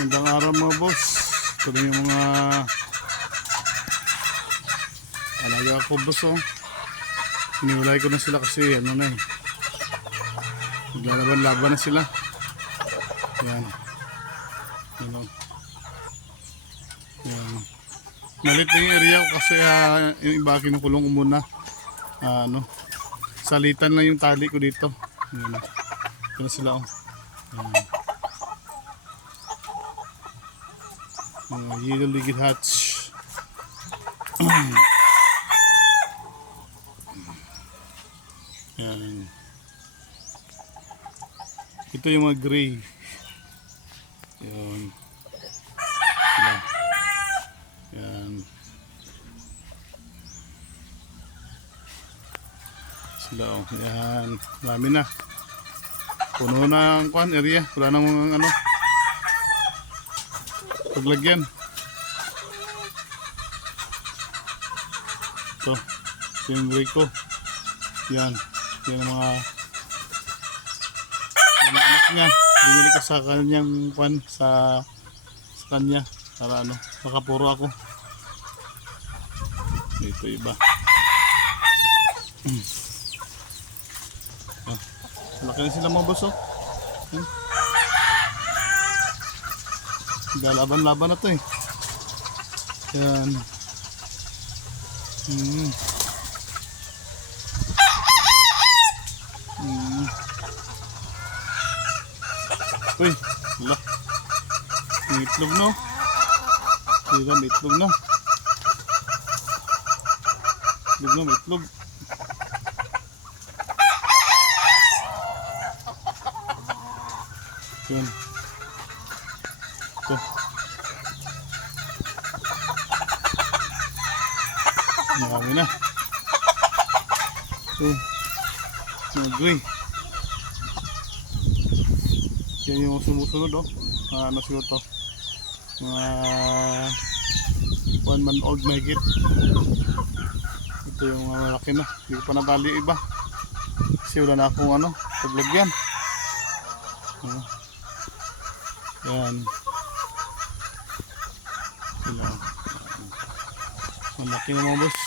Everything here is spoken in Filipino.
Magandang araw mga boss. Ito na yung mga alaga ko boss oh. Iniwalay ko na sila kasi ano na eh. Maglalaban-laban na sila. Yan. Ano. Yan. Malit na yung area ko kasi yung iba kinukulong ko muna. Ano. Salitan lang yung tali ko dito. Yan. Ito na sila oh. Yan. Mga yellow ligid hatch. Yan. Ito yung mga gray. Yan. Sila. Yan. Sila oh. Yan. Marami na. Puno na ang kuhan area. Wala nang mga ano. Paglagyan. Ito yung break ko. Yan yung mga anak niya. Binili ko sa kanyang kwan sa kanya para ano, makapuro ako. Dito iba. Laki na sila mga boss oh. Galaban-laban na to eh. Yan. Uy, wala. May itlog no. Tira, may itlog no. Itlog no, may itlog. Yan. Ito. Marami na. Ito. Mag-gray. Yan yung sumusunod oh. Ano siguro to? Mga 1 month old mahigit. Ito yung malaki na. Hindi ko pa natali iba. Kasi wala na akong ano, paglagyan. Yan. Sila. Malaki na mga boss.